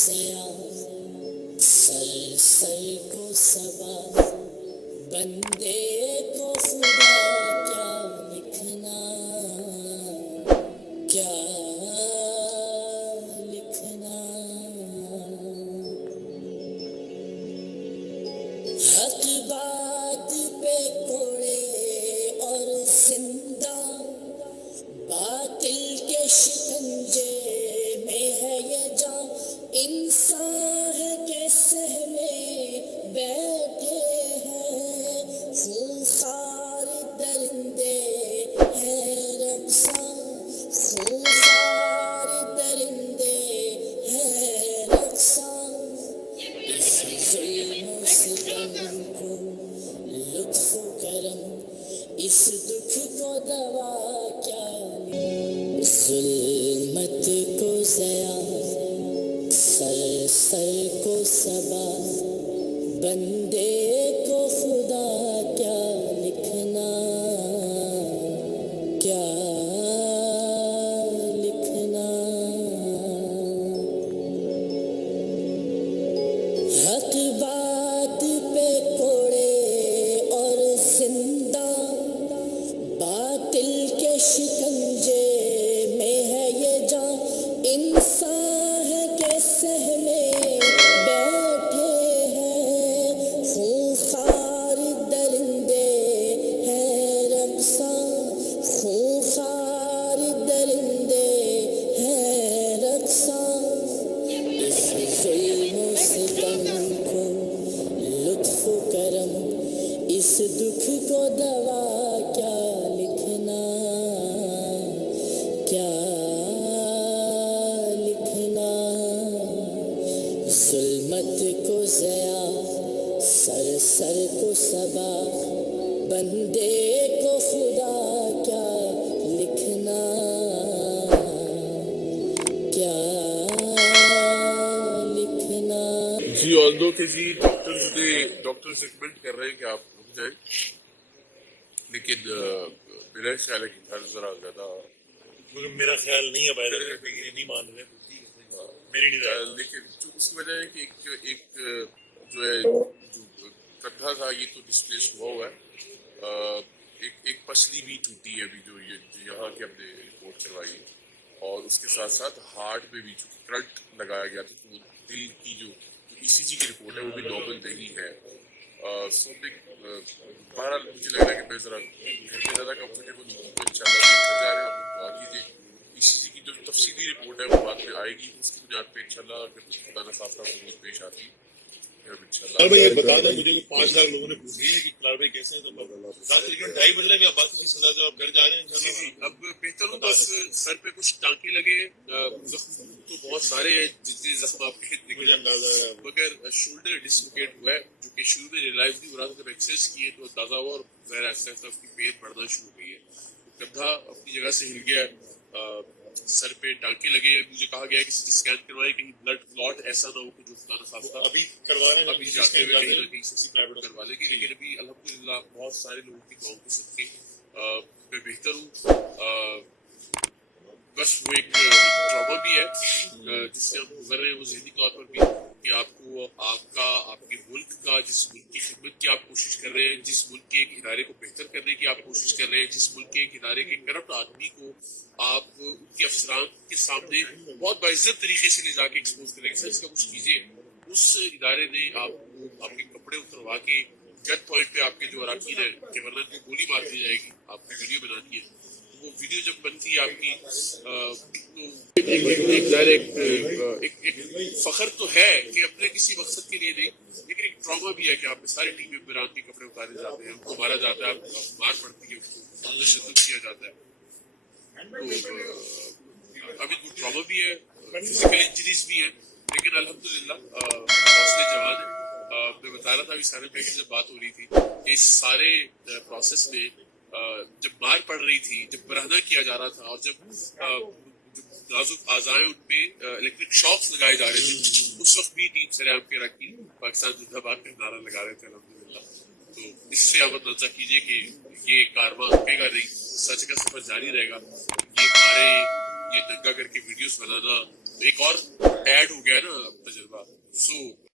ضیا سر سر کو صبا بندے کو خدا کیا لکھنا کیا لکھنا حق بات پہ کوڑے اور زندہ باطل کے شکنجے میں ہے یہ جان انسان ہے کہ سہمے بیٹھے ہیں خونخوار درندے ہیں رقصاں خونخوار درندے ہیں رقصاں اس ظلم و ستم کو لطف و کرم اس دکھ کو دوا کیا ظلمت کو ضیا سر سر کو صبا بندے کو خدا کیا لکھنا کیا لکھنا حق بات پہ کوڑے اور زندہ باطل کے شکنجے میں ہے یہ جان انسان ہے کہ سہمے بیٹھے ہیں خونخوار درندے ہیں رقصاں خونخوار درندے ہیں رقصاں اس ظلم و ستم کو لطف و کرم اس دکھ کو دوا کیا لکھنا کیا لکھنا ظلمت کو ضیا سر سر کو صبا بندے کو خدا کیا لکھنا کیا لکھنا جی آلدو کہ جی ڈاکٹر ریکمینڈ کر رہے ہیں کہ آپ رک جائیں، لیکن میرا خیال ہے کہ گھر ذرا زیادہ میرا خیال نہیں ہے بھائی نہیں مان رہے میری نہیں رائے، لیکن جو اس کی وجہ ہے کہ ایک جو ہے جو کندھا تھا یہ تو ڈسپلیس ہوا ہے، ایک پسلی بھی ٹوٹی ہے ابھی جو یہاں کی ہم نے رپورٹ کروائی ہے، اور اس کے ساتھ ساتھ ہارٹ میں بھی جو کرنٹ لگایا گیا تھا تو وہ دل کی جو ای سی جی کی رپورٹ ہے وہ بھی نارمل نہیں ہے۔ سو بہرحال مجھے لگ رہا ہے کہ میں ذرا گھر میں زیادہ کمفرٹیبل ہوں، تو ان شاء اللہ گھر جا رہے ہیں، آپ لوگ دعا کیجیے۔ ای سی جی کی جو تفصیلی رپورٹ ہے وہ بعد میں آئے گی، اس کی بنیاد پہ ان شاء اللہ اگر خدا نخواستہ ضرورت پیش آتی پھر ہم ان شاء کلار بھائی یہ اللہ بتا دیں مجھے 5 لاکھ لوگوں نے پوچھ لیا کہ کلار بھائی کیسے ہیں، تو 2:30 بج رہے ہیں، اب بات کی سزا سے آپ گھر جا رہے ہیں جی جی اب بہتر ہوں، بس سر پہ کچھ ٹانکے لگے، زخم تو بہت سارے ہیں جتنے زخم آپ کے مجھے اندازہ ہے مگر شولڈر ڈسلوکیٹ ہوا ہے جو کہ شروع میں ریلائز نہیں ہو رہا تھا، جب ایکسرسائز کیے تو اندازہ ہوا اور ظاہر آہستہ آہستہ اس کی پین بڑھنا شروع ہو گئی ہے، کندھا اپنی جگہ سے ہل گیا ہے، سر پہ ٹانکے لگے ہیں، مجھے کہا گیا ہے کہ سی ٹی اسکین کروائے کہیں بلڈ کلاٹ ایسا نہ ہو کہ جو خدا نخواستہ ابھی کروا رہے ہیں، ابھی جاتے ہوئے کہیں نہ کہیں سے پرائیویٹ کروا لیں گے، لیکن ابھی الحمدللہ بہت سارے لوگوں کی دعاؤں کے صدقے میں بہتر ہوں۔ بس وہ ایک ٹراما بھی ہے جس سے ہم گزر رہے ہیں، وہ ذہنی طور پر بھی کہ آپ کو آپ کا آپ کے ملک کا جس ملک کی خدمت کی آپ کوشش کر رہے ہیں، جس ملک کے ایک ادارے کو بہتر کرنے کی آپ کوشش کر رہے ہیں، جس ملک کے ایک ادارے کے کرپٹ آدمی کو آپ ان کے افسران کے سامنے بہت باعزت طریقے سے لے جا کے ایکسپوز کریں گے، سر اس کا کچھ کیجیے۔ اس ادارے نے آپ کو آپ کے کپڑے اتروا کے گن پوائنٹ پہ آپ کے جو اراکین ہیں کہ ورنہ کو گولی مار دی جائے گی، آپ نے ویڈیو بنانی ہے، وہ ویڈیو جب بنتی ہے آپ کی تو ایک فخر تو ہے کہ اپنے کسی مقصد کے لیے نہیں، لیکن ایک ٹراما بھی ہے کہ آپ کے سارے ٹیم ممبران کے کپڑے اتارے جاتے ہیں، ان کو مارا جاتا ہے، مار پڑتی ہے، ان کو تشدد کیا جاتا ہے، تو ابھی وہ ٹراما بھی ہے، فزیکل انجریز بھی ہیں، لیکن الحمدللہ حوصلے جوان ہیں۔ میں بتا رہا تھا ابھی سارے پیشنٹ سے بات ہو رہی تھی کہ اس سارے پروسیس میں جب مار پڑ رہی تھی، جب برہنہ کیا جا رہا تھا، اور جب نازک اعضائیں ان پہ الیکٹرک شاکس لگائے جا رہے تھے، اس وقت بھی ٹیم سریام کے اراکین پاکستان زندہ باد کا نعرہ لگا رہے تھے الحمدللہ۔ تو اس سے آپ اندازہ کیجیے کہ یہ کارواں رکے گا نہیں، سچ کا سفر جاری رہے گا۔ یہ ہمارے یہ ننگا کر کے ویڈیوز بنانا ایک اور ایڈ ہو گیا نا So